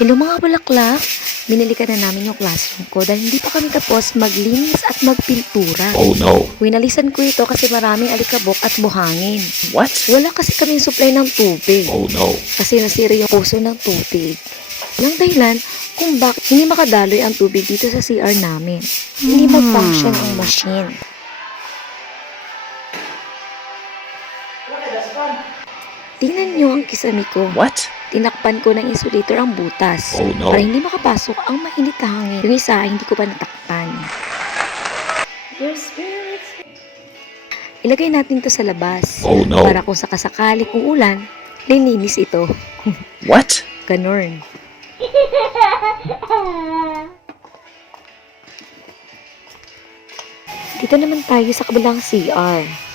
Hello mga bulaklak! Binalikan na namin yung classroom ko dahil hindi pa kami tapos maglinis at magpintura. Oh no. Winalisan ko ito kasi maraming alikabok at buhangin. What? Wala kasi kaming supply ng tubig. Oh no. Kasi nasira yung puso ng tubig. Walang dahilan kung bakit hindi makadaloy ang tubig dito sa CR namin. Hindi mag-function ang machine. Tingnan nyo ang kisami ko. What? Tinakpan ko ng insulator ang butas Oh no. para hindi makapasok ang mainit na hangin. Yung isa, hindi ko pa natakpan. Ilagay natin to sa labas Oh no. para kung sakasakali kung ulan, lininis ito. What? Ganon. Dito naman tayo sa kabilang CR.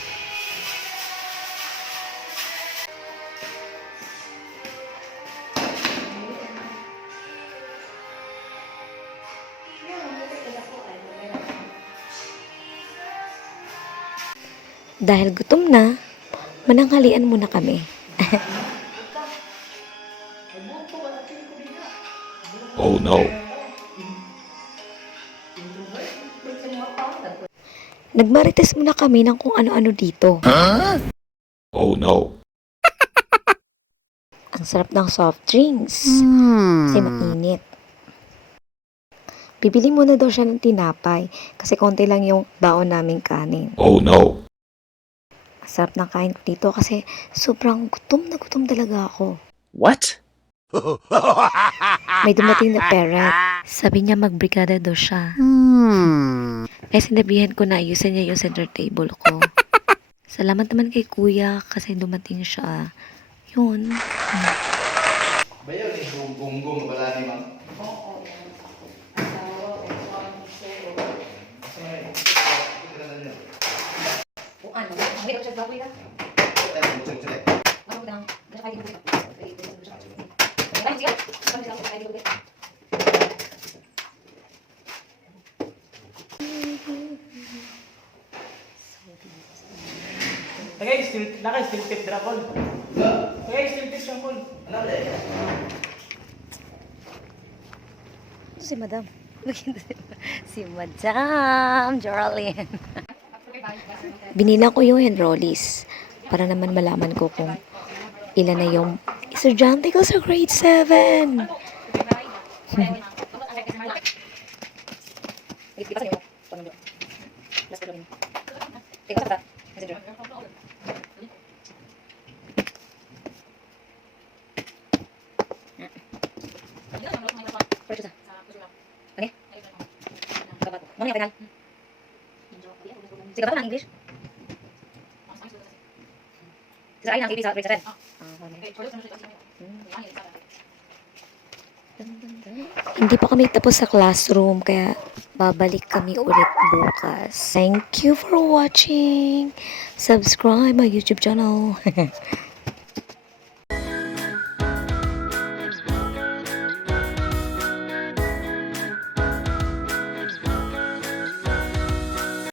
Dahil gutom na, mananghalian muna kami. Oh no. Nagmarites muna kami ng kung ano-ano dito. Oh no. Ang sarap ng soft drinks. Kasi mainit. Bibili muna daw siya ng tinapay kasi konti lang yung baon naming kanin. Oh no. Ang sarap ng kain ko dito kasi sobrang gutom na gutom talaga ako. What? May dumating na parent. Sabi niya magbrigada daw siya. Kaya sinabihan ko na ayusin niya yung center table ko. Salamat naman kay kuya kasi dumating siya. Yun. Bayaw ni gum-gum bala ni ma'am. Tagay, steel tip drapol. Tagay, steel tip siyang pol. Ito si Madam. Si Madam Geraldine. Binilang ko yung enrollees para naman malaman ko kung ilan na yung estudyante ko sa grade 7. Sigaw ka ng English? Sisarain ang TV sa grade 7. Hindi pa kami tapos sa classroom kaya babalik kami ulit bukas. Thank you for watching. Subscribe my YouTube channel.